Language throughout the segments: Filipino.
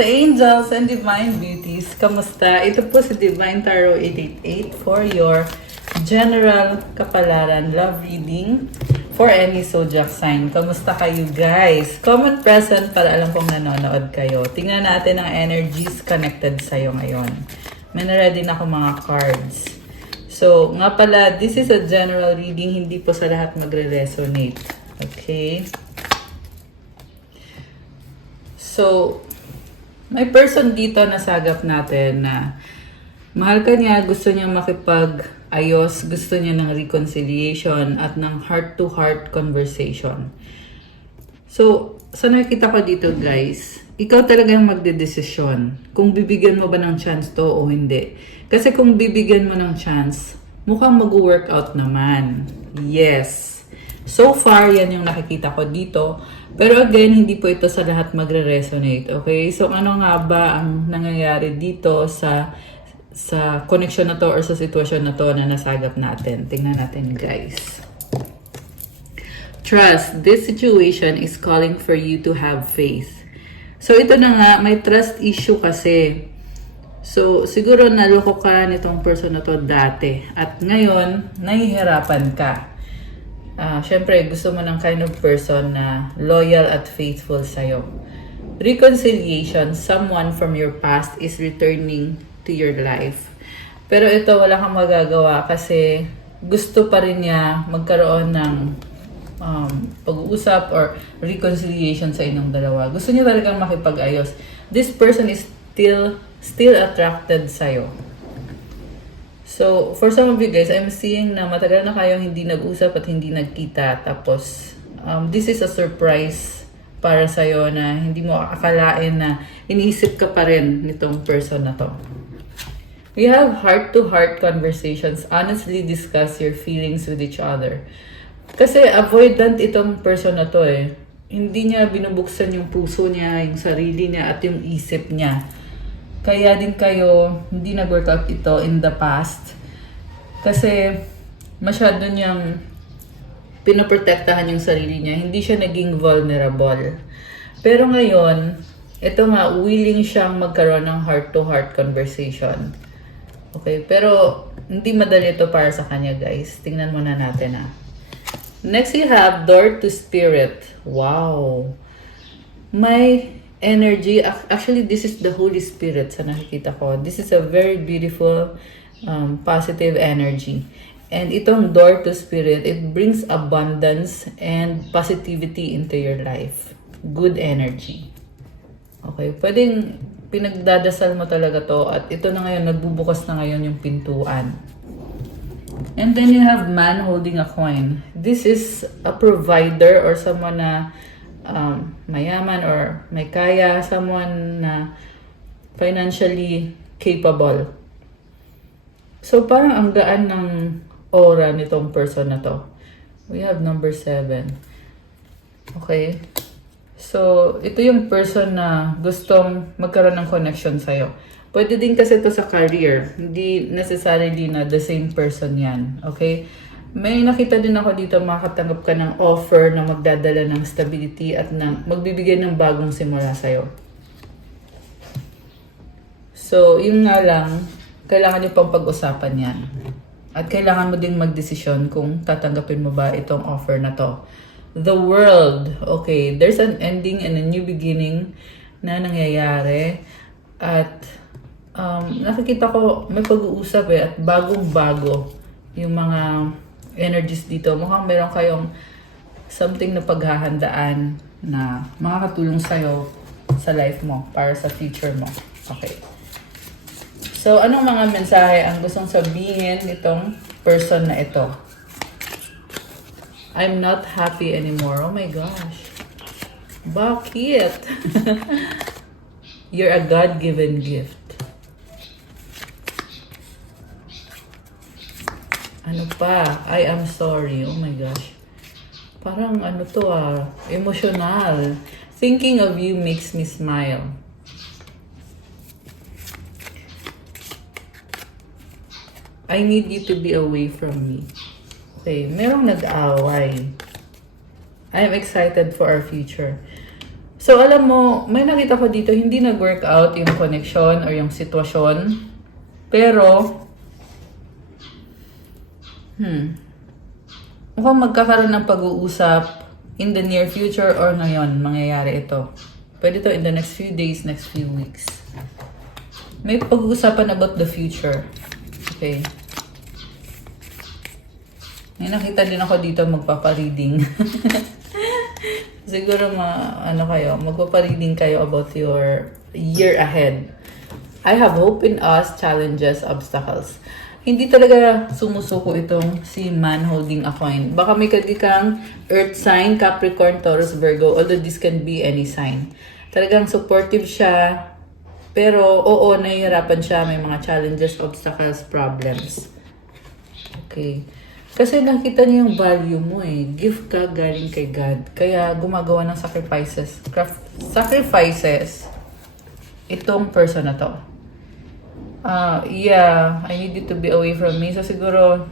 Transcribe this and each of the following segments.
Earth Angels and Divine Beauties, kamusta? Ito po si Divine Tarot 888 for your general kapalaran love reading for any zodiac sign. Kamusta kayo guys? Comment present para alam kong nanonood kayo. Tingnan natin ang energies connected sa'yo ngayon. May na-ready na ako mga cards. So, nga pala, this is a general reading, hindi po sa lahat magre-resonate. Okay? So, may person dito na sagap natin na mahal ka niya, gusto niya makipag-ayos, gusto niya ng reconciliation at ng heart-to-heart conversation. So, sa nakikita ko dito guys, ikaw talagang magdedesisyon kung bibigyan mo ba ng chance to o hindi. Kasi kung bibigyan mo ng chance, mukhang mag-workout naman. Yes. So far, yan yung nakikita ko dito. Pero again, hindi po ito sa lahat magre-resonate. Okay? So, ano nga ba ang nangyayari dito sa connection na to or sa sitwasyon na to na nasagap natin? Tingnan natin, guys. Trust. This situation is calling for you to have faith. So, ito na nga, may trust issue kasi. So, siguro naloko ka nitong person na to dati. At ngayon, nahihirapan ka. Siyempre, gusto mo ng kind of person na loyal at faithful sa'yo. Reconciliation, someone from your past is returning to your life. Pero ito, wala kang magagawa kasi gusto pa rin niya magkaroon ng pag-uusap or reconciliation sa inyong dalawa. Gusto niya talagang makipag-ayos. This person is still attracted sa'yo. So, for some of you guys, I'm seeing na matagal na kayong hindi nag-usap at hindi nagkita. Tapos, this is a surprise para sa'yo na hindi mo akalain na iniisip ka pa rin nitong person na to. We have heart-to-heart conversations. Honestly discuss your feelings with each other. Kasi avoidant itong person na to eh. Hindi niya binubuksan yung puso niya, yung sarili niya, at yung isip niya. Kaya din kayo hindi nag-workout ito in the past. Kasi masyado niyang pinoprotektahan yung sarili niya. Hindi siya naging vulnerable. Pero ngayon, ito nga, willing siyang magkaroon ng heart-to-heart conversation. Okay, pero hindi madali ito para sa kanya guys. Tingnan muna natin ha. Next you have Door to Spirit. Wow! May energy, actually this is the Holy Spirit sa nakikita ko. This is a very beautiful positive energy, and itong Door to Spirit, it brings abundance and positivity into your life. Good energy. Okay, pwedeng pinagdadasal mo talaga to, at ito na ngayon, nagbubukas na ngayon yung pintuan. And then you have Man holding a coin. This is a provider or someone na mayaman or may kaya, someone na financially capable. So parang ang gaan ng aura nitong person na to. We have number 7. Okay. So ito yung person na gustong magkaroon ng connection sa'yo. Pwede din kasi ito sa career. Hindi necessarily na the same person yan. Okay. May nakita din ako dito, makakatanggap ka ng offer na magdadala ng stability at magbibigay ng bagong simula sa'yo. So, yun nga lang, kailangan nyo pang pag-usapan yan. At kailangan mo ding magdesisyon kung tatanggapin mo ba itong offer na to. The World. Okay, there's an ending and a new beginning na nangyayari. At nakikita ko may pag-uusap at bagong-bago yung mga energies dito. Mukhang meron kayong something na paghahandaan na makakatulong sa'yo sa life mo, para sa future mo. Okay. So, anong mga mensahe ang gustong sabihin nitong person na ito? I'm not happy anymore. Oh my gosh. Bakit? You're a God-given gift. Ano pa? I am sorry. Oh my gosh. Parang ano to emotional. Thinking of you makes me smile. I need you to be away from me. Okay, merong nag-away. I am excited for our future. So, alam mo, may nakita ko dito, hindi nag-work out yung connection or yung sitwasyon. Pero, mukhang magkakaroon ng pag-uusap in the near future or ngayon, mangyayari ito. Pwede to in the next few days, next few weeks. May pag-uusapan about the future. Okay. May nakita din ako dito magpapa-reading. Siguro magpapa-reading kayo about your year ahead. I have hope in us, challenges, obstacles. Hindi talaga sumusuko itong si man holding a coin. Baka may kang earth sign, Capricorn, Taurus, Virgo, although this can be any sign. Talagang supportive siya, pero oo, nahihirapan siya. May mga challenges, obstacles, problems. Okay. Kasi nakita niya yung value mo eh. Gift ka galing kay God. Kaya gumagawa ng sacrifices. Itong person na to. Yeah, I needed to be away from me. So siguro,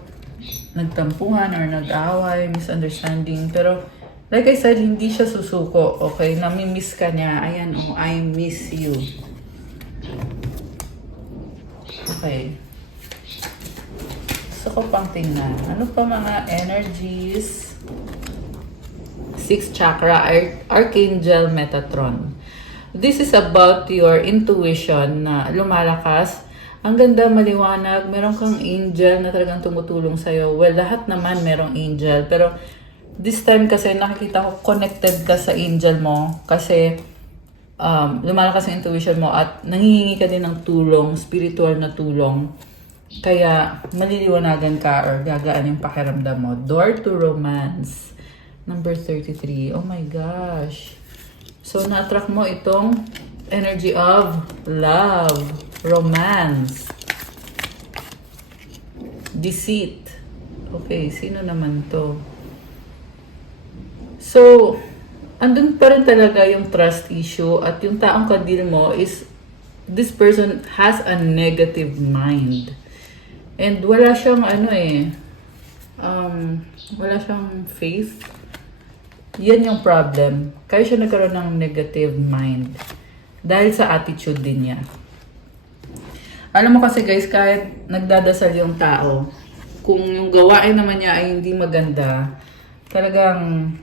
nagtampuhan or nag-away, misunderstanding. Pero, like I said, hindi siya susuko. Okay, nami-miss ka niya. Ayan, oh, I miss you. Okay. Gusto ko pang tingnan. Ano pa mga energies? 6th chakra, Archangel Metatron. This is about your intuition na lumalakas. Ang ganda, maliwanag. Meron kang angel na talagang tumutulong sa'yo. Well, lahat naman merong angel. Pero this time kasi nakikita ko connected ka sa angel mo. Kasi lumalakas ang intuition mo at nangihingi ka din ng tulong, spiritual na tulong. Kaya maliliwanagan ka or gagaan yung pakiramdam mo. Door to romance. Number 33. Oh my gosh. So, na-attract mo itong energy of love, romance, deceit. Okay, sino naman to? So, andun pa rin talaga yung trust issue at yung taong kadil mo is this person has a negative mind. And wala siyang wala siyang faith. Yan yung problem. Kaya siya nagkaroon ng negative mind. Dahil sa attitude din niya. Alam mo kasi guys, kahit nagdadasal yung tao, kung yung gawain naman niya ay hindi maganda, talagang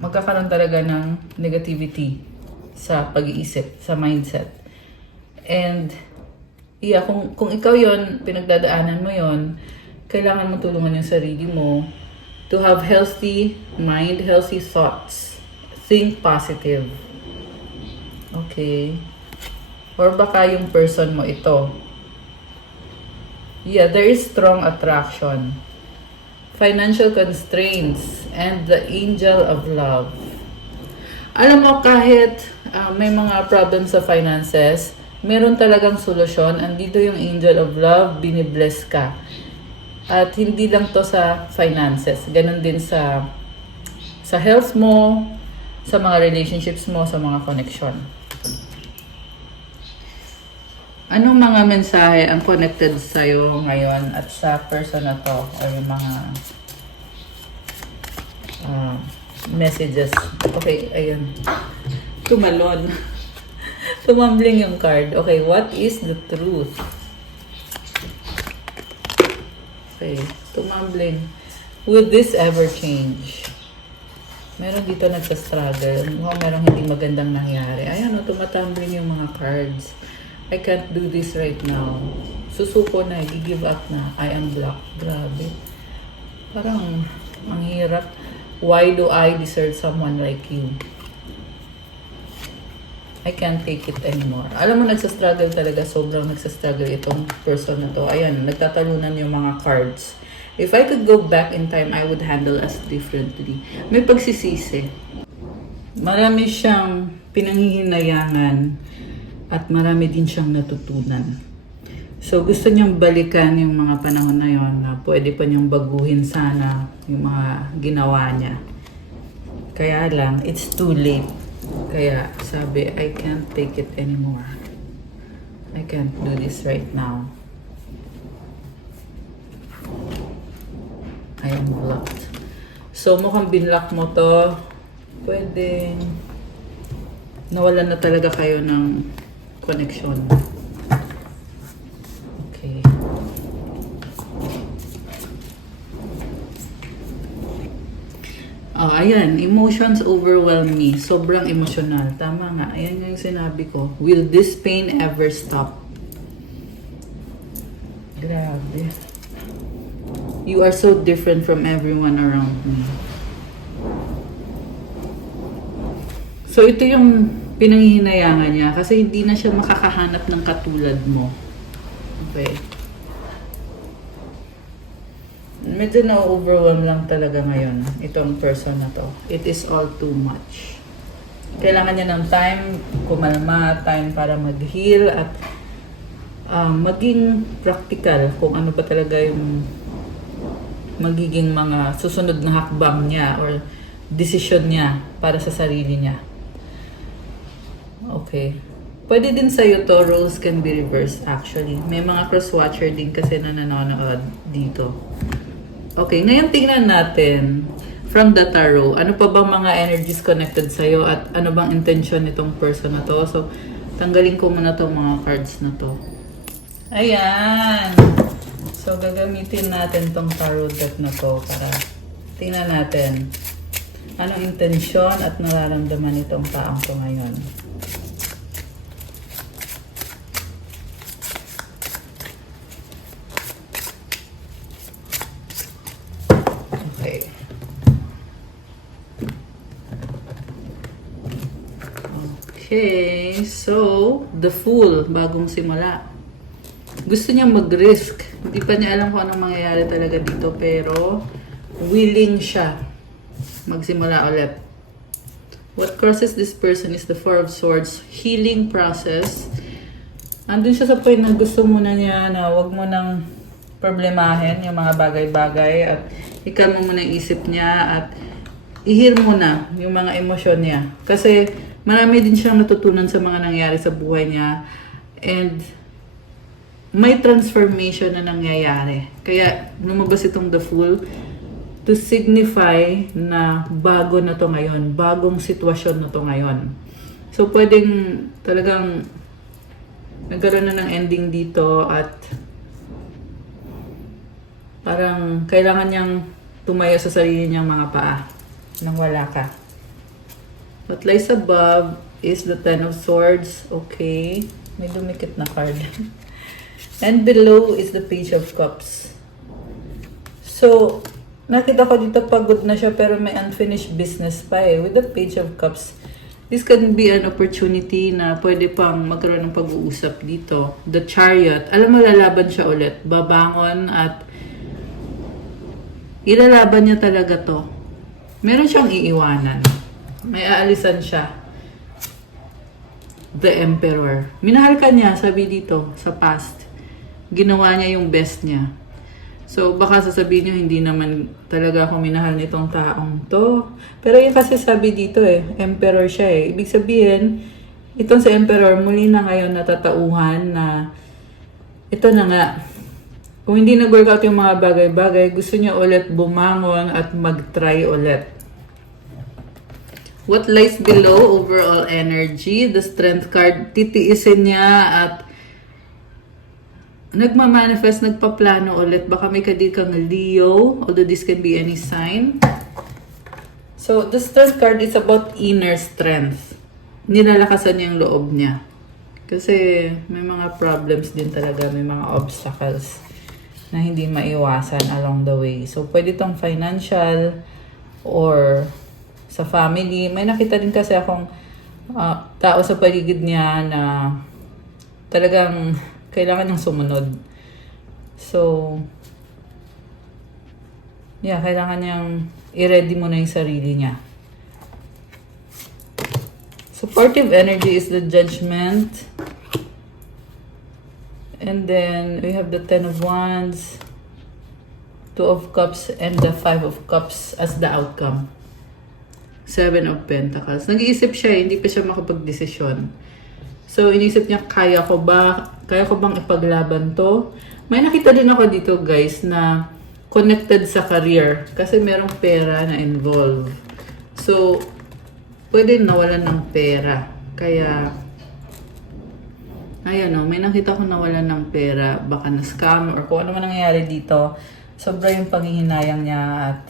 magkakaroon talaga ng negativity sa pag-iisip, sa mindset. And, yeah, kung ikaw yon, pinagdadaanan mo yon, kailangan mo tulungan yung sarili mo to have healthy mind, healthy thoughts. Think positive. Okay. Or baka yung person mo ito. Yeah, there is strong attraction. Financial constraints and the angel of love. Alam mo, kahit may mga problems sa finances, meron talagang solusyon. Andito yung angel of love, binibless ka. At hindi lang to sa finances. Ganon din sa health mo, sa mga relationships mo, sa mga connection. Anong mga mensahe ang connected sa'yo ngayon at sa person na to? O yung mga messages. Okay, ayun. Tumalon. Tumambling yung card. Okay, what is the truth? Okay, tumambling. Will this ever change? Meron dito nagsa-struggle. Mukhang merong hindi magandang nangyari. Ayan o, tumatumbling yung mga cards. I can't do this right now. Susuko na, i-give up na. I am blocked. Grabe. Parang, ang hirap. Why do I deserve someone like you? I can't take it anymore. Alam mo, nagsa-struggle talaga. Sobrang nagsa-struggle itong person na to. Ayan, nagtatalunan yung mga cards. If I could go back in time, I would handle us differently. May pagsisisi. Marami siyang pinanghihinayangan at marami din siyang natutunan. So, gusto niyang balikan yung mga panahon na yon na pwede pa niyang baguhin sana yung mga ginawa niya. Kaya lang, it's too late. Kaya sabi, I can't take it anymore. I can't do this right now. I am blocked. So mukhang binlock mo to. Pwedeng nawalan na talaga kayo ng connection. Okay. Oh, ayan. Emotions overwhelm me. Sobrang emosyonal. Tama nga. Ayan nga yung sinabi ko. Will this pain ever stop? Grabe. You are so different from everyone around me. So, ito yung pinanghihinayangan niya kasi hindi na siya makakahanap ng katulad mo. Okay. Medyo na-overwhelm lang talaga ngayon itong person na to. It is all too much. Kailangan niya ng time, kumalma, time para mag-heal at maging practical kung ano pa talaga yung magiging mga susunod na hakbang niya or decision niya para sa sarili niya. Okay. Pwede din sa'yo to, roles can be reversed actually. May mga cross-watcher din kasi na nanonood dito. Okay, ngayon tingnan natin from the tarot, ano pa bang mga energies connected sa'yo at ano bang intention nitong person na to. So, tanggalin ko muna tong mga cards na to. Ayan! So, gagamitin natin tong tarot deck na to para tingnan natin anong intensyon at nararamdaman nitong taong to ngayon. Okay, so, the Fool, bagong simula. Gusto niya mag-risk. Hindi pa niya alam kung anong mangyayari talaga dito, pero willing siya magsimula ulit. What crosses this person is the Four of Swords, healing process. Andun siya sa point na gusto muna niya na wag mo nang problemahin yung mga bagay-bagay at ikalma mo na yung isip niya at i-heal mo na yung mga emosyon niya. Kasi marami din siyang natutunan sa mga nangyari sa buhay niya and may transformation na nangyayari. Kaya lumabas itong The Fool to signify na bago na to ngayon, bagong sitwasyon na to ngayon. So pwedeng talagang nagkaroon na ng ending dito at parang kailangan niyang tumayo sa sarili niyang mga paa nang wala ka. What lies above is the Ten of Swords. Okay. May dumikit na card. And below is the Page of Cups. So, nakita ko dito pagod na siya pero may unfinished business pa eh. With the Page of Cups, this can be an opportunity na pwede pang magkaroon ng pag-uusap dito. The Chariot. Alam mo, lalaban siya ulit. Babangon at ilalaban niya talaga to. Meron siyang iiwanan. May aalisan siya. The Emperor. Minahal ka niya, sabi dito, sa past. Ginawa niya yung best niya. So, baka sasabihin niyo, hindi naman talaga ako minahal nitong taong to. Pero yung kasi sabi dito Emperor siya eh. Ibig sabihin, itong si Emperor, muli na ngayon natatauhan na ito na nga. Kung hindi nag-workout yung mga bagay-bagay, gusto niya ulit bumangon at mag-try ulit. What lies below, overall energy, the Strength card, titiisin niya at nagmamanifest, nagpaplano ulit. Baka may kadil kang Leo, although this can be any sign. So, the Strength card is about inner strength. Nilalakasan niya yung loob niya. Kasi may mga problems din talaga, may mga obstacles na hindi maiwasan along the way. So, pwede itong financial or sa family. May nakita din kasi akong tao sa paligid niya na talagang kailangan niyang sumunod. So, yeah, kailangan niyang i-ready mo na yung sarili niya. Supportive energy is the Judgment. And then, we have the Ten of Wands, Two of Cups, and the Five of Cups as the outcome. Seven of Pentacles. Nag-iisip siya, hindi pa siya makapag-desisyon. So, inisip niya, kaya ko bang ipaglaban to? May nakita din ako dito, guys, na connected sa career. Kasi merong pera na involved. So, pwede nawalan ng pera. Kaya, ayan o, may nakita ko nawalan ng pera, baka na-scam or kung ano man nangyayari dito. Sobra yung panghihinayang niya at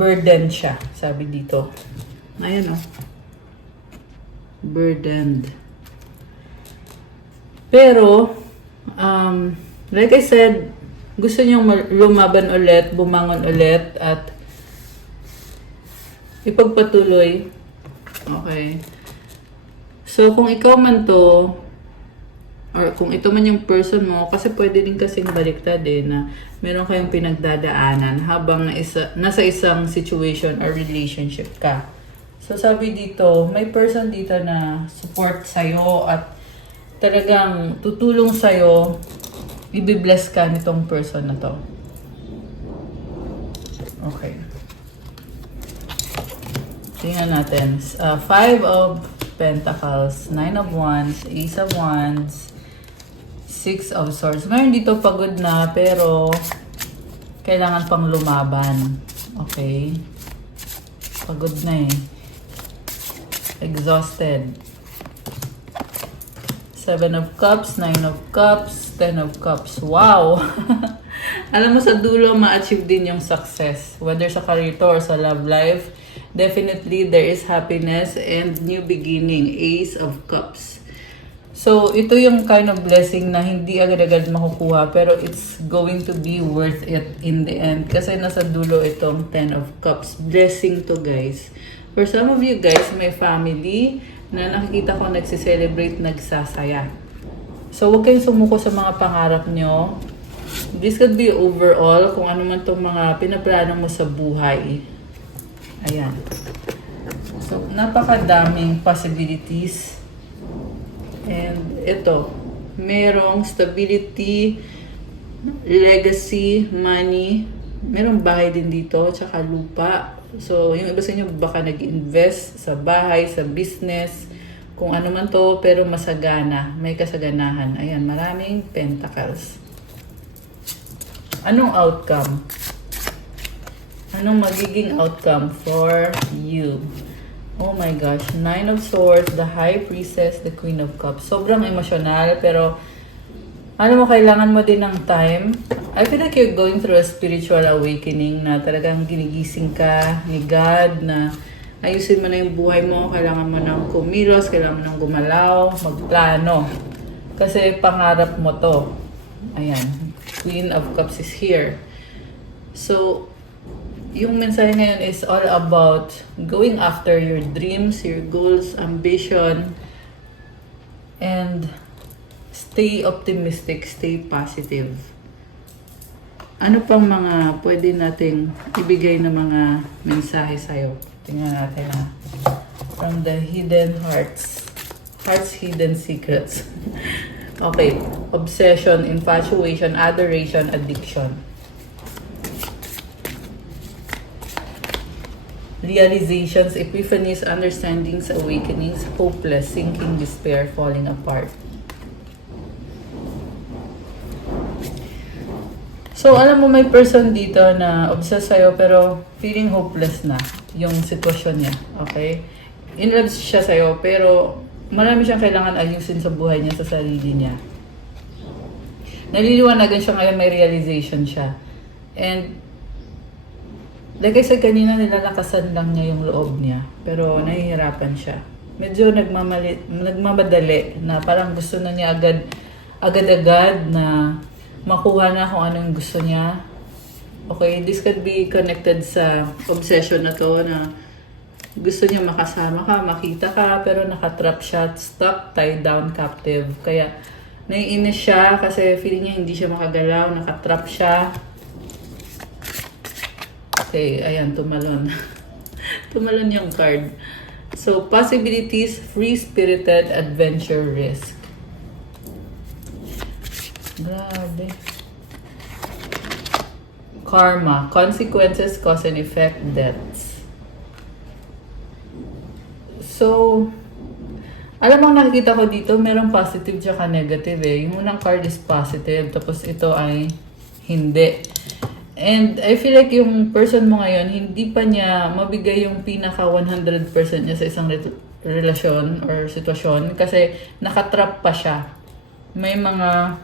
burden siya, sabi dito. Ayan o. Burdened. Pero, like I said, gusto niyang lumaban ulit, bumangon ulit, at ipagpatuloy. Okay. So, kung ikaw man to, or kung ito man yung person mo, kasi pwede din kasing baliktad na meron kayong pinagdadaanan habang nasa isang situation or relationship ka. So, sabi dito, may person dito na support sa'yo at talagang tutulong sa'yo, ibibless ka nitong person na to. Okay. Tingnan natin. Five of Pentacles, Nine of Wands, Ace of Wands, Six of Swords. Ngayon dito pagod na pero kailangan pang lumaban. Okay? Pagod na eh. Exhausted. Seven of Cups, Nine of Cups, Ten of Cups. Wow! Alam mo, sa dulo, ma-achieve din yung success. Whether sa career to or sa love life, definitely there is happiness and new beginning. Ace of Cups. So, ito yung kind of blessing na hindi agad-agad makukuha pero it's going to be worth it in the end. Kasi nasa dulo itong Ten of Cups. Blessing to, guys. For some of you guys, may family na nakikita ko nagsiselebrate, nagsasaya. So, huwag kayong sumuko sa mga pangarap nyo. This could be overall kung ano man itong mga pinaplano mo sa buhay. Ayan. So, napakadaming possibilities. And ito, merong stability, legacy, money. Merong bahay din dito, tsaka lupa. So, yung iba sa inyo baka nag-invest sa bahay, sa business, kung ano man to, pero masagana. May kasaganahan. Ayan, maraming pentacles. Anong outcome? Anong magiging outcome for you? Oh my gosh. Nine of Swords, the High Priestess, the Queen of Cups. Sobrang emosyonal, pero alam mo, kailangan mo din ng time. I feel like you're going through a spiritual awakening na talagang ginigising ka ni God na ayusin mo na yung buhay mo. Kailangan mo ng kumilos, kailangan mo ng gumalaw, magplano. Kasi pangarap mo to. Ayan. Queen of Cups is here. So, yung mensahe ngayon is all about going after your dreams, your goals, ambition, and stay optimistic, stay positive. Ano pang mga pwede nating ibigay na mga mensahe sa'yo? Tingnan natin from the hidden hearts. Heart's hidden secrets. Okay. Obsession, infatuation, adoration, addiction. Realizations, epiphanies, understandings, awakenings, hopeless, sinking, despair, falling apart. So, alam mo, may person dito na obsessed sa'yo pero feeling hopeless na yung sitwasyon niya. Okay? In love siya sa'yo pero marami siyang kailangan ayusin sa buhay niya, sa sarili niya. Naliliwanagan siya ngayon, may realization siya. And like I said kanina, nilalakasan lang niya yung loob niya. Pero nahihirapan siya. Medyo nagmamadali na parang gusto na niya agad-agad na makuha na kung anong gusto niya. Okay, this could be connected sa obsession na to na gusto niya makasama ka, makita ka, pero nakatrap siya, stuck, tied down, captive. Kaya naiinis siya kasi feeling niya hindi siya makagalaw, nakatrap siya. Okay, ayan, tumalon. Tumalon yung card. So, possibilities, free-spirited, adventure, risk. Grabe. Karma, consequences, cause and effect, debts. So, alam mo, nakikita ko dito, merong positive tsaka negative eh. Yung unang card is positive, tapos ito ay hindi. And I feel like yung person mo ngayon, hindi pa niya mabigay yung pinaka 100% niya sa isang relasyon or sitwasyon kasi nakatrap pa siya. May mga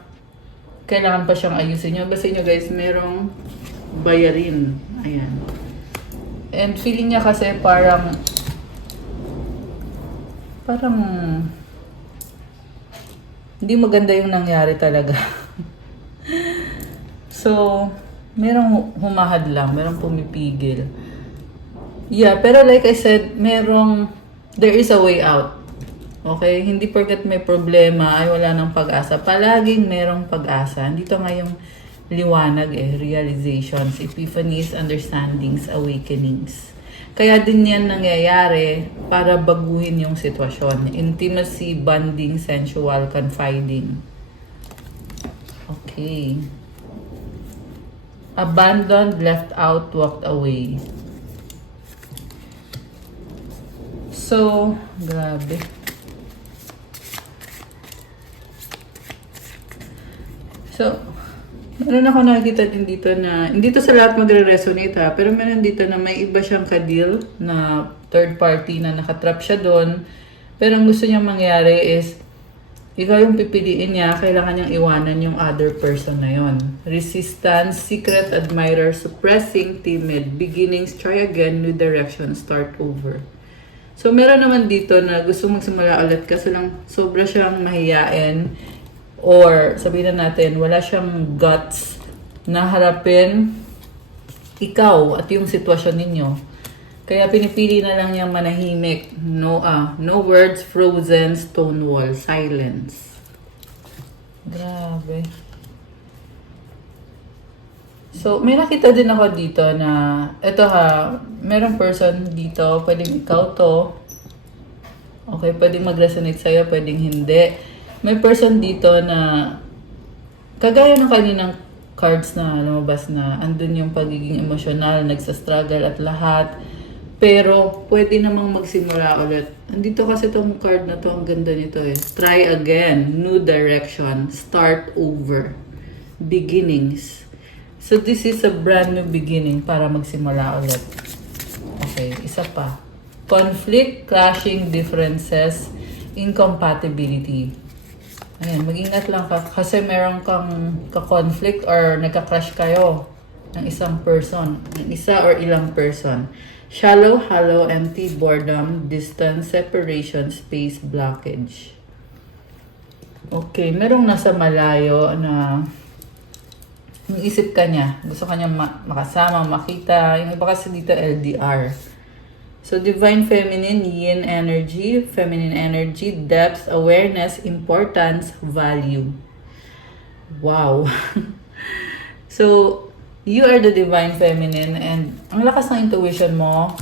kailangan pa siyang ayusin. Yung basta nyo guys, merong bayarin. Ayan. And feeling niya kasi parang hindi maganda yung nangyari talaga. So, merong humahad lang, merong pumipigil. Yeah, pero like I said, there is a way out. Okay? Hindi porket may problema ay wala ng pag-asa. Palaging merong pag-asa. Dito nga yung liwanag realizations, epiphanies, understandings, awakenings. Kaya din yan nangyayari para baguhin yung sitwasyon. Intimacy, bonding, sensual, confiding. Okay. Abandoned, left out, walked away. So, grabe. So, meron ako nakikita din dito na, hindi to sa lahat magre-resonate ha, pero meron dito na may iba siyang ka-deal na third party na nakatrap siya doon. Pero ang gusto niyang mangyari is, ikaw yung pipiliin niya, kailangan niyang iwanan yung other person na yon. Resistance, secret admirer, suppressing, timid, beginnings, try again, new direction, start over. So, meron naman dito na gusto magsimula ulit kasi lang sobra siyang mahiyain or sabihin na natin, wala siyang guts na harapin ikaw at yung sitwasyon ninyo. Kaya pinipili na lang niyang manahimik. No words, frozen, stone wall, silence. Grabe. So, may nakita din ako dito na, eto ha, merong person dito, pwedeng ikaw to. Okay, pwedeng mag-resonate sa'yo, pwedeng hindi. May person dito na, kagaya ng kaninang cards na lumabas na, andun yung pagiging emosyonal, nagsastruggle at lahat. Pero, pwede namang magsimula ulit. Andito kasi tong card na to, ang ganda nito Try again, new direction, start over, beginnings. So, this is a brand new beginning para magsimula ulit. Okay, isa pa. Conflict, clashing, differences, incompatibility. Ayan, mag-ingat lang ka kasi meron kang ka-conflict or nagka-clash kayo ng isang person, ng isa or ilang person. Shallow, hollow, empty, boredom, distance, separation, space, blockage. Okay, merong nasa malayo na yung isip ka niya, gusto ka niya makasama, makita. Yung iba kasi dito LDR. So, divine feminine, yin energy, feminine energy, depth, awareness, importance, value. Wow. So, you are the divine feminine and ang lakas ng intuition mo.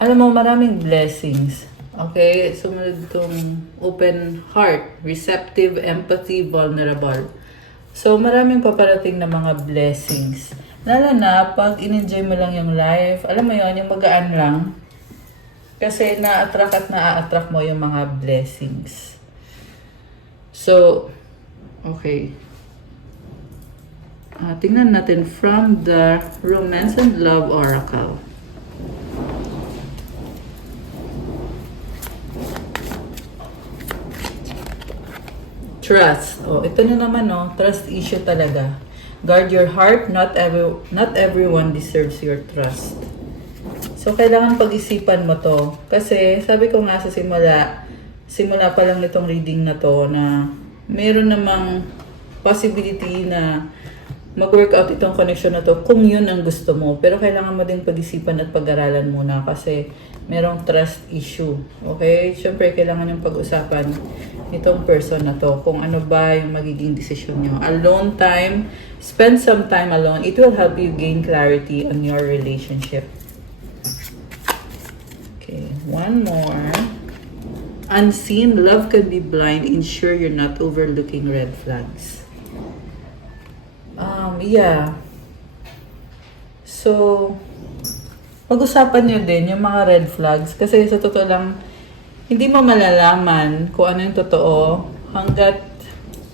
Alam mo, maraming blessings. Okay? Sumunod itong open heart, receptive, empathy, vulnerable. So, maraming paparating na mga blessings. Lalo na, pag in-enjoy mo lang yung life, alam mo yon yung magaan lang. Kasi na-attract at na-attract mo yung mga blessings. So, okay. Tingnan natin from the Romance and Love Oracle. Trust. Oh, ito na naman, trust issue talaga. Guard your heart, not everyone deserves your trust. So, kailangan pag-isipan mo to. Kasi, sabi ko nga sa simula pa lang nitong reading na to, na meron namang possibility na mag-work out itong connection na to kung yun ang gusto mo. Pero kailangan mo din pag-isipan at pag-aralan muna kasi merong trust issue. Okay? Siyempre, kailangan yung pag-usapan itong person na to kung ano ba yung magiging desisyon nyo. Alone time, spend some time alone. It will help you gain clarity on your relationship. Okay, one more. Unseen, love can be blind. Ensure you're not overlooking red flags. Yeah. So, pag-usapan nyo din yung mga red flags kasi sa totoo lang, hindi mo malalaman kung ano yung totoo hanggat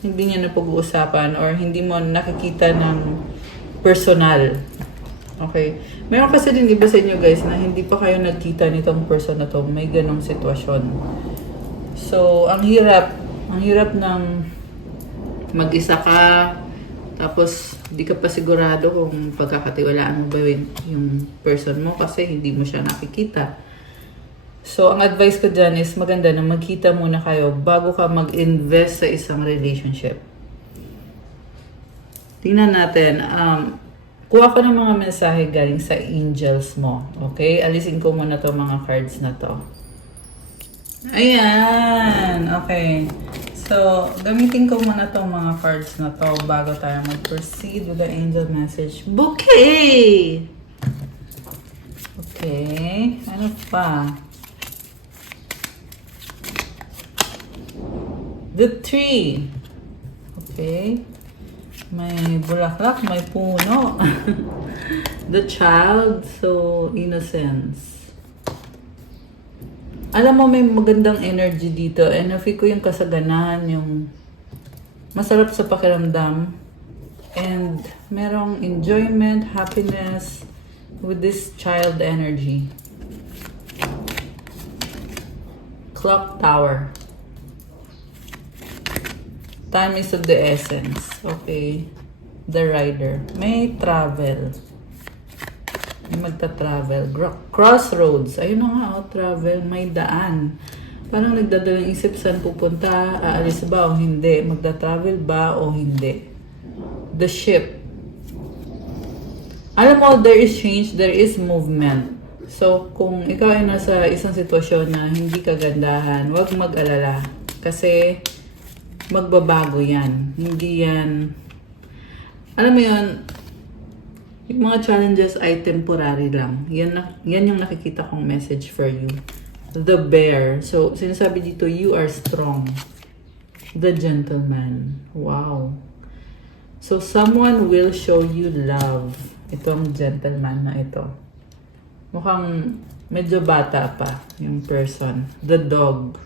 hindi nyo na pag-uusapan or hindi mo nakikita ng personal. Okay. Meron kasi din iba sa inyo guys na hindi pa kayo nagkita nitong person na to. May ganong sitwasyon. So, ang hirap ng mag-isa ka, tapos di ka pa sigurado kung pagkakatiwalaan mo ba yung person mo kasi hindi mo siya nakikita. So, ang advice ko dyan is maganda na magkita muna kayo bago ka mag-invest sa isang relationship. Tingnan natin. Kuha ko ng mga mensahe galing sa angels mo. Okay? Alisin ko muna to mga cards na to. Ayan! Okay. So, gamitin ko muna tong mga cards na to bago tayo mag-proceed with the angel message. Bouquet! Okay. Ano pa? The tree. Okay. May bulaklak, may puno. The child, so innocence. Alam mo, may magandang energy dito. And na-feel ko yung kasaganahan, yung masarap sa pakiramdam. And merong enjoyment, happiness with this child energy. Clock tower. Time is of the essence. Okay. The rider. May travel. May magta-travel. Crossroads. Ayun na nga, travel. May daan. Parang nagdadalang isip saan pupunta. Aalis ba o hindi? Magta-travel ba o hindi? The ship. Alam mo, there is change, there is movement. So, kung ikaw ay nasa isang sitwasyon na hindi kagandahan, huwag mag-alala. Kasi, magbabago yan. Hindi yan... Alam mo yun, yung mga challenges ay temporary lang. Yan yung nakikita kong message for you. The bear. So, sinasabi dito, you are strong. The gentleman. Wow. So, someone will show you love. Itong gentleman na ito. Mukhang medyo bata pa yung person. The dog.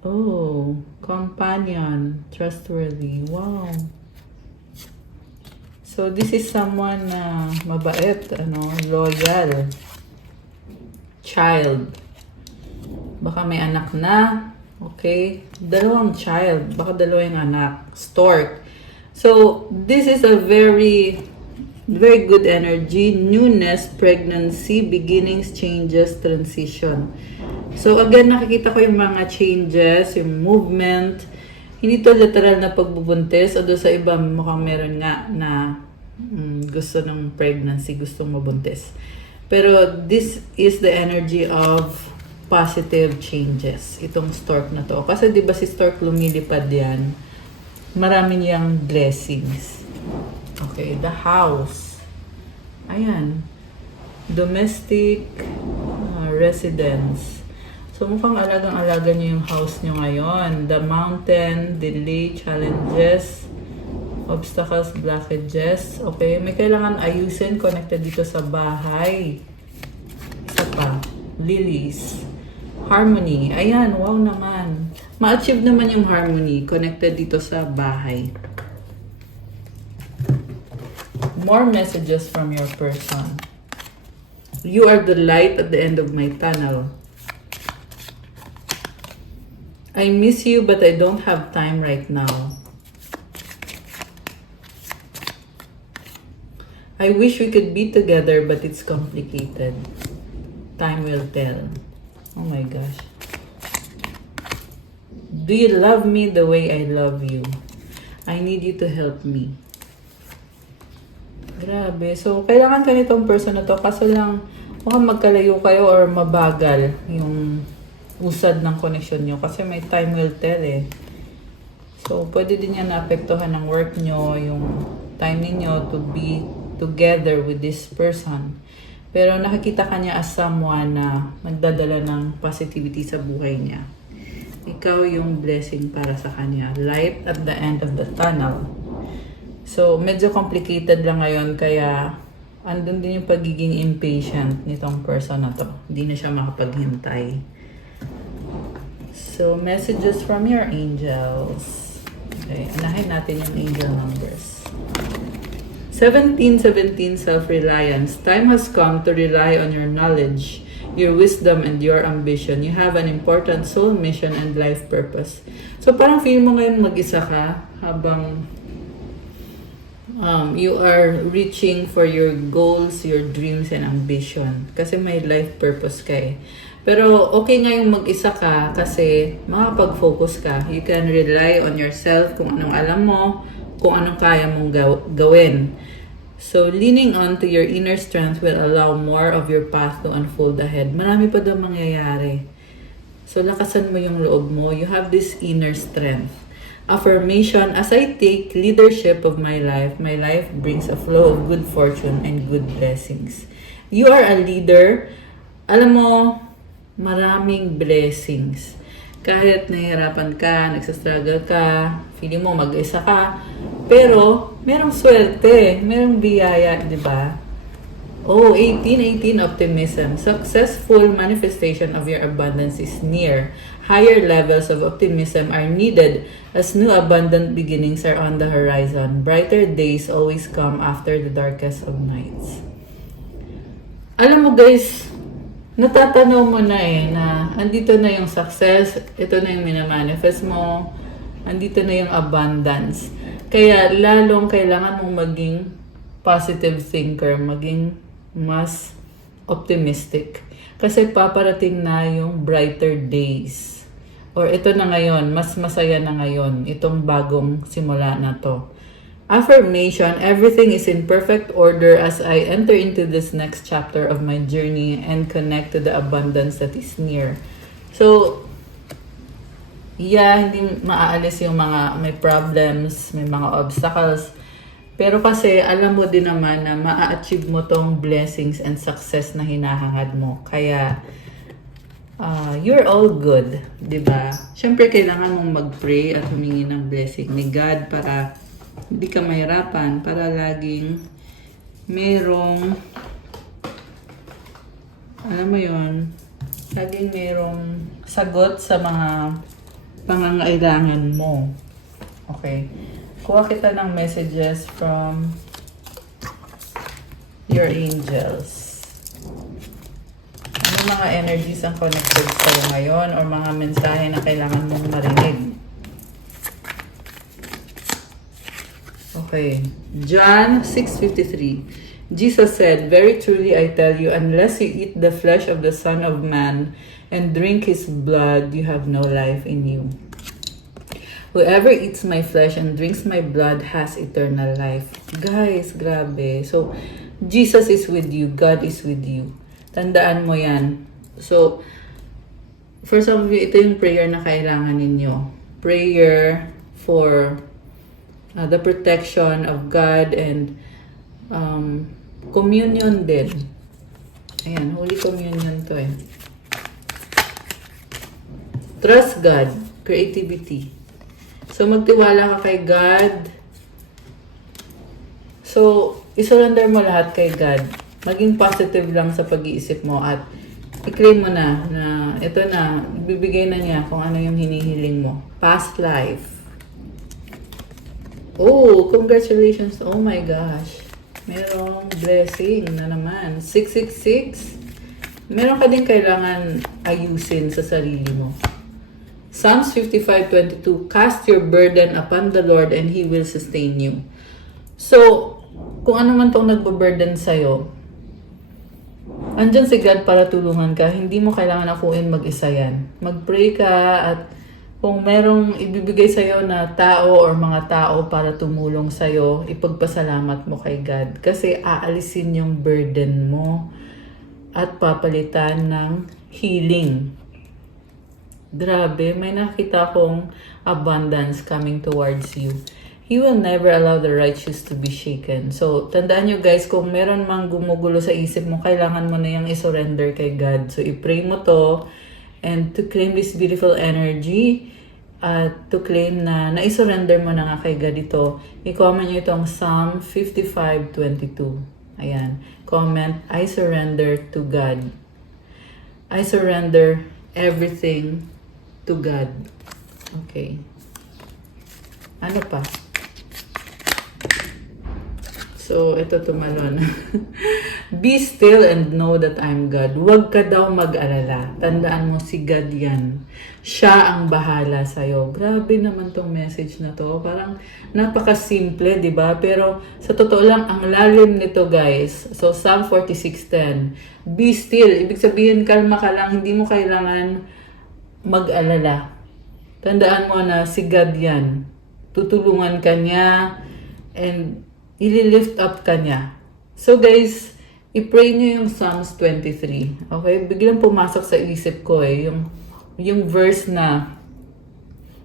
Oh, companion. Trustworthy. Wow. So, this is someone na mabait, loyal. Child. Baka may anak na. Okay? Dalawang child. Baka dalawa yung anak. Stork. So, this is a very good energy. Newness, pregnancy, beginnings, changes, transition. So, again, nakikita ko yung mga changes, yung movement. Hindi to literal na pagbubuntis. Although sa iba, mukhang meron nga na gusto ng pregnancy, gustong mabuntis. Pero this is the energy of positive changes. Itong stork na to. Kasi di ba si stork lumilipad yan, marami niyang blessings. Okay, the house. Ayan. Domestic residence. So, mukhang alagang-alaga niyo yung house niyo ngayon. The mountain, delay, challenges, obstacles, blockages. Okay, may kailangan ayusin connected dito sa bahay. Isa pa, lilies. Harmony. Ayan, wow naman. Ma-achieve naman yung harmony connected dito sa bahay. More messages from your person. You are the light at the end of my tunnel. I miss you, but I don't have time right now. I wish we could be together, but it's complicated. Time will tell. Oh my gosh. Do you love me the way I love you? I need you to help me. Grabe. So, kailangan ka nitong person na to kasi lang mukhang magkalayo kayo or mabagal yung usad ng connection nyo kasi may time will tell eh. So, pwede din yan naapektuhan ng work nyo, yung time ninyo to be together with this person. Pero nakikita ka niya as someone na nagdadala ng positivity sa buhay niya. Ikaw yung blessing para sa kanya. Light at the end of the tunnel. So, medyo complicated lang ngayon kaya andun din yung pagiging impatient nitong person na to. Hindi na siya makapaghintay. So, messages from your angels. Okay, anahin natin yung angel numbers. 1717 self-reliance. Time has come to rely on your knowledge, your wisdom, and your ambition. You have an important soul mission and life purpose. So parang feel mo ngayon mag-isa ka habang you are reaching for your goals, your dreams, and ambition. Kasi may life purpose ka eh. Pero okay nga yung mag-isa ka kasi makapag-focus ka. You can rely on yourself kung anong alam mo, kung anong kaya mong gawin. So, leaning on to your inner strength will allow more of your path to unfold ahead. Marami pa daw mangyayari. So, lakasan mo yung loob mo. You have this inner strength. Affirmation, as I take leadership of my life brings a flow of good fortune and good blessings. You are a leader. Alam mo, maraming blessings. Kahit nahihirapan ka, nagsastruggle ka, feeling mo mag-isa ka, pero merong swerte, merong biyaya, di ba? Oh, 18 optimism. Successful manifestation of your abundance is near. Higher levels of optimism are needed as new abundant beginnings are on the horizon. Brighter days always come after the darkest of nights. Alam mo guys, natatanaw mo na na andito na yung success, ito na yung minamanifest mo, andito na yung abundance. Kaya lalong kailangan mong maging positive thinker, maging mas optimistic. Kasi paparating na yung brighter days. Or ito na ngayon, mas masaya na ngayon, itong bagong simula na to. Affirmation, everything is in perfect order as I enter into this next chapter of my journey and connect to the abundance that is near. So, hindi maaalis yung mga may problems, may mga obstacles. Pero kasi alam mo din naman na maa-achieve mo tong blessings and success na hinahangad mo. Kaya, you're all good, di ba? Siyempre, kailangan mong mag-pray at humingi ng blessing ni God para hindi ka mahirapan, para laging merong, alam mo yon, laging merong sagot sa mga pangangailangan mo. Okay. Kuha kita ng messages from your angels. Ano mga energies ang connected sa'yo ngayon or mga mensahe na kailangan mong marinig? Okay. John 6:53. Jesus said, "Very truly I tell you, unless you eat the flesh of the Son of Man and drink His blood, you have no life in you. Whoever eats my flesh and drinks my blood has eternal life." Guys, grabe. So, Jesus is with you. God is with you. Tandaan mo yan. So, for some of you, ito yung prayer na kailangan ninyo. Prayer for the protection of God and communion din. Ayan, Holy Communion to eh. Trust God. Creativity. So, magtiwala ka kay God. So, isurrender mo lahat kay God. Maging positive lang sa pag-iisip mo at i-claim mo na ito na, ibibigay na niya kung ano yung hinihiling mo. Past life. Oh, congratulations. Oh my gosh. Merong blessing na naman. 666. Meron ka din kailangan ayusin sa sarili mo. Psalms 55:22, cast your burden upon the Lord and He will sustain you. So, kung ano man itong nagbo-burden sa'yo, andyan si God para tulungan ka. Hindi mo kailangan akuin mag-isa yan. Mag-pray ka at kung merong ibibigay sa'yo na tao or mga tao para tumulong sa'yo, ipagpasalamat mo kay God. Kasi aalisin yung burden mo at papalitan ng healing. Grabe, may nakita kong abundance coming towards you. He will never allow the righteous to be shaken. So, tandaan nyo guys, kung meron mang gumugulo sa isip mo, kailangan mo na yung isurrender kay God. So, i-pray mo to and to claim this beautiful energy at to claim na naisurrender mo na nga kay God ito. I-comment nyo itong Psalm 55:22. Ayan. Comment, I surrender to God. I surrender everything to God. Okay. Ano pa? So, ito tumalon. Be still and know that I'm God. Huwag ka daw mag-alala. Tandaan mo, si God yan. Siya ang bahala sa'yo. Grabe naman tong message na to. Parang napaka-simple, di ba? Pero sa totoo lang, ang lalim nito, guys. So, Psalm 46:10. Be still. Ibig sabihin, kalma ka lang. Hindi mo kailangan mag-alala. Tandaan mo na si God yan. Tutulungan ka niya and ili-lift up ka niya. So guys, i-pray niyo yung Psalms 23. Okay? Biglang pumasok sa isip ko yung verse na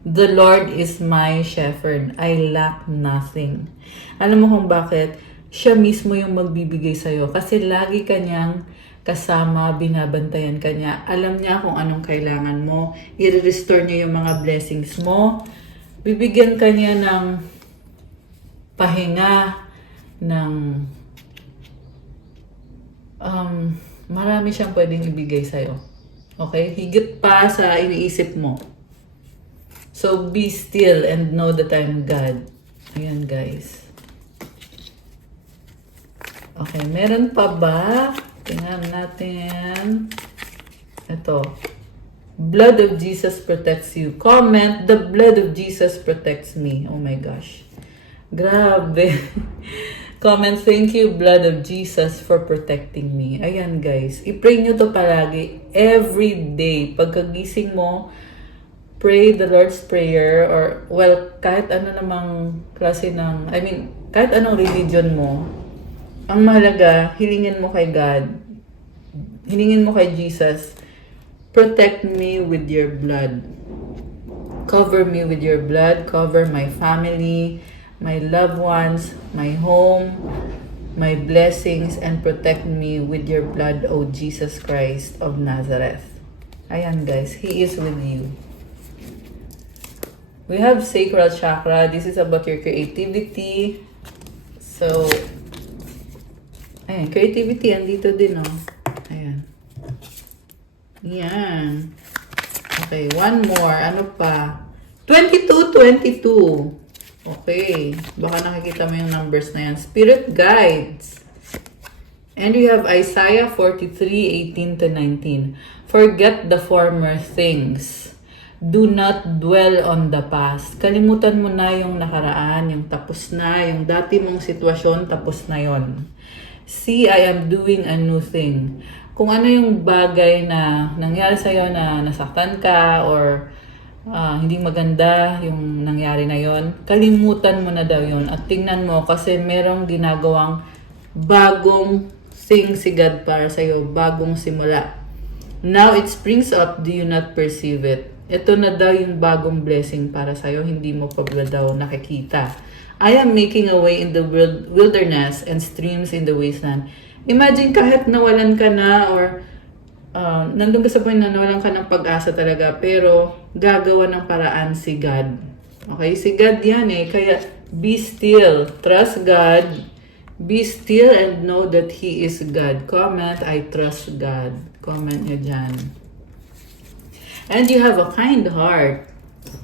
The Lord is my shepherd. I lack nothing. Alam mo kung bakit? Siya mismo yung magbibigay sa'yo. Kasi lagi kanyang kasama, binabantayan ka niya. Alam niya kung anong kailangan mo. I-restore niya yung mga blessings mo. Bibigyan ka niya ng pahinga, ng marami siyang pwedeng ibigay sa'yo. Okay? Higit pa sa iniisip mo. So, be still and know that I'm God. Ayan, guys. Okay, meron pa ba? Tingnan natin. Ito. Blood of Jesus protects you. Comment, the blood of Jesus protects me. Oh my gosh. Grabe. Comment, thank you, blood of Jesus, for protecting me. Ayan, guys. I-pray nyo to palagi. Every day. Pagkagising mo, pray the Lord's Prayer or, well, kahit ano namang klase ng, kahit anong religion mo, ang mahalaga, hilingin mo kay God. Hilingin mo kay Jesus. Protect me with your blood. Cover me with your blood. Cover my family, my loved ones, my home, my blessings, and protect me with your blood, O Jesus Christ of Nazareth. Ayan, guys. He is with you. We have sacral chakra. This is about your creativity. So, ayan, creativity, andito din, oh. Ayan. Yan. Okay, one more. Ano pa? 22. Okay. Baka nakikita mo yung numbers na yan. Spirit guides. And you have Isaiah 43:18-19. Forget the former things. Do not dwell on the past. Kalimutan mo na yung nakaraan, yung tapos na, yung dati mong sitwasyon, tapos na yon. See, I am doing a new thing. Kung ano yung bagay na nangyari sa'yo na nasaktan ka or hindi maganda yung nangyari na yon, kalimutan mo na daw yon at tingnan mo kasi merong ginagawang bagong thing si God para sa'yo, bagong simula. Now it springs up, do you not perceive it? Ito na daw yung bagong blessing para sa'yo, hindi mo pa ba daw nakikita? I am making a way in the wilderness and streams in the wasteland. Imagine kahit nawalan ka na or nandun ka sa point na nawalan ka ng pag-asa talaga, pero gagawa ng paraan si God. Okay? Si God yan eh. Kaya be still. Trust God. Be still and know that He is God. Comment, I trust God. Comment nyo dyan. And you have a kind heart.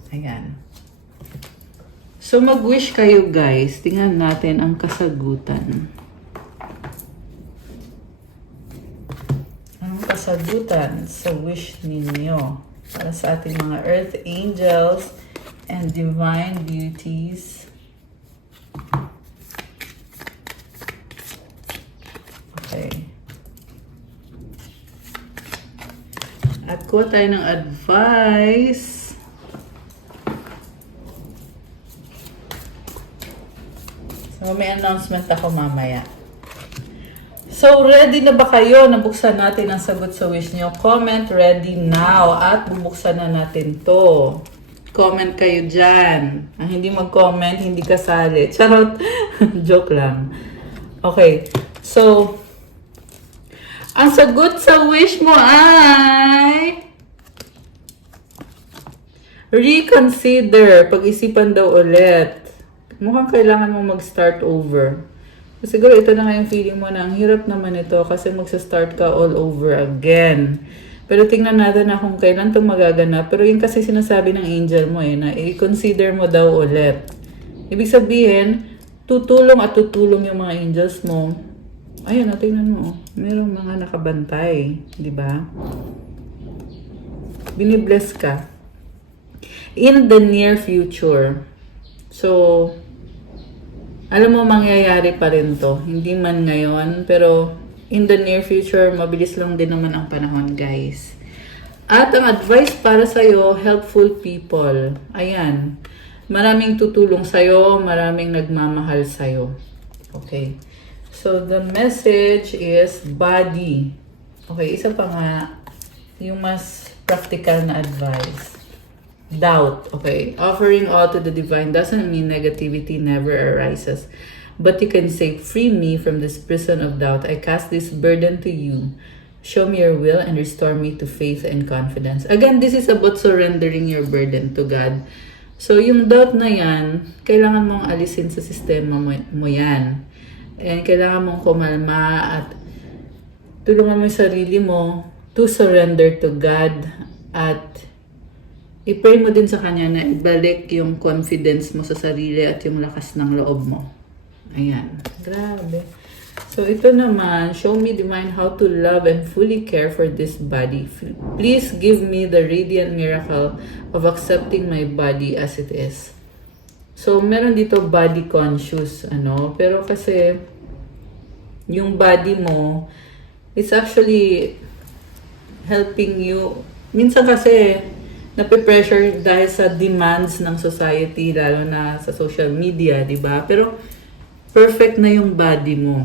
Ayan. So mag-wish kayo, guys. Tingnan natin ang kasagutan. Kasagutan sa wish ninyo para sa ating mga earth angels and divine beauties. Okay. At kuha tayo ng advice. So may announcement ako mamaya. So, ready na ba kayo? Nabuksan natin ang sagot sa wish nyo. Comment ready now at bubuksan na natin to. Comment kayo dyan. Ang hindi mag-comment, hindi kasali. Charot. Joke lang. Okay. So, ang sagot sa wish mo ay reconsider. Pag-isipan daw ulit. Mukhang kailangan mo mag-start over. Siguro ito na nga yung feeling mo na ang hirap naman ito kasi magsa-start ka all over again. Pero tingnan natin na kung kailan itong magaganap. Pero yun kasi sinasabi ng angel mo na i-consider mo daw ulit. Ibig sabihin, tutulong at tutulong yung mga angels mo. Ayan, tingnan mo. Merong mga nakabantay. Di ba? Binibless ka. In the near future. So, alam mo, mangyayari pa rin to. Hindi man ngayon, pero in the near future, mabilis lang din naman ang panahon, guys. At ang advice para sa'yo, helpful people. Ayan. Maraming tutulong sa'yo, maraming nagmamahal sa'yo. Okay. So, the message is body. Okay, isa pa nga, yung mas practical na advice. Doubt, okay? Offering all to the divine doesn't mean negativity never arises. But you can say, free me from this prison of doubt. I cast this burden to you. Show me your will and restore me to faith and confidence. Again, this is about surrendering your burden to God. So, yung doubt na yan, kailangan mong alisin sa sistema mo yan. And kailangan mong kumalma at tulungan mo yung sarili mo to surrender to God at i-pray mo din sa Kanya na ibalik yung confidence mo sa sarili at yung lakas ng loob mo. Ayan. Grabe. So, ito naman, show me divine how to love and fully care for this body. Please give me the radiant miracle of accepting my body as it is. So, meron dito body conscious, pero kasi yung body mo, it's actually helping you. Minsan kasi, nape-pressure dahil sa demands ng society, lalo na sa social media, di ba? Pero, perfect na yung body mo.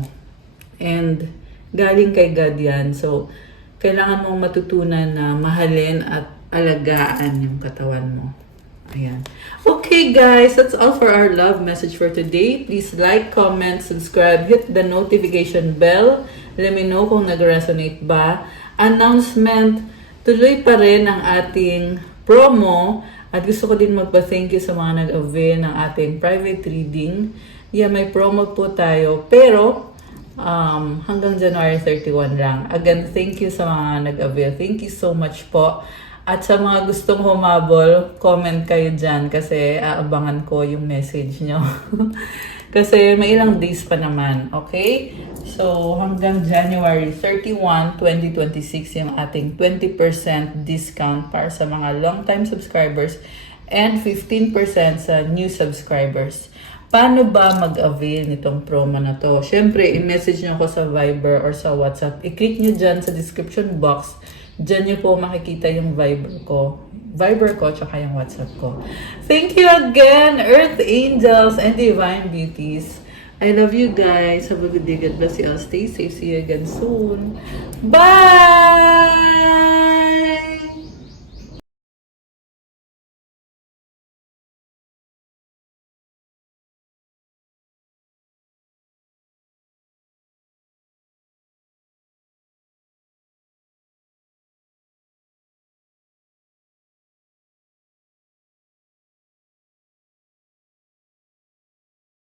And, galing kay God yan. So, kailangan mong matutunan na mahalin at alagaan yung katawan mo. Ayan. Okay, guys, that's all for our love message for today. Please like, comment, subscribe, hit the notification bell. Let me know kung nag-resonate ba. Announcement, tuloy pa rin ang ating promo. At gusto ko din magpa-thank you sa mga nag-avail ng ating private reading. Yeah, may promo po tayo. Pero, hanggang January 31 lang. Again, thank you sa mga nag-avail. Thank you so much po. At sa mga gustong humabol, comment kayo dyan kasi aabangan ko yung message nyo. Kasi may ilang days pa naman, okay? So, hanggang January 31, 2026 yung ating 20% discount para sa mga long-time subscribers and 15% sa new subscribers. Paano ba mag-avail nitong promo na to? Siyempre, i-message nyo ako sa Viber or sa WhatsApp. I-click nyo dyan sa description box. Diyan nyo po makikita yung Viber ko, tsaka yung WhatsApp ko. Thank you again, Earth Angels and Divine Beauties. I love you guys. Have a good day. God bless you all. Stay safe. See you again soon. Bye!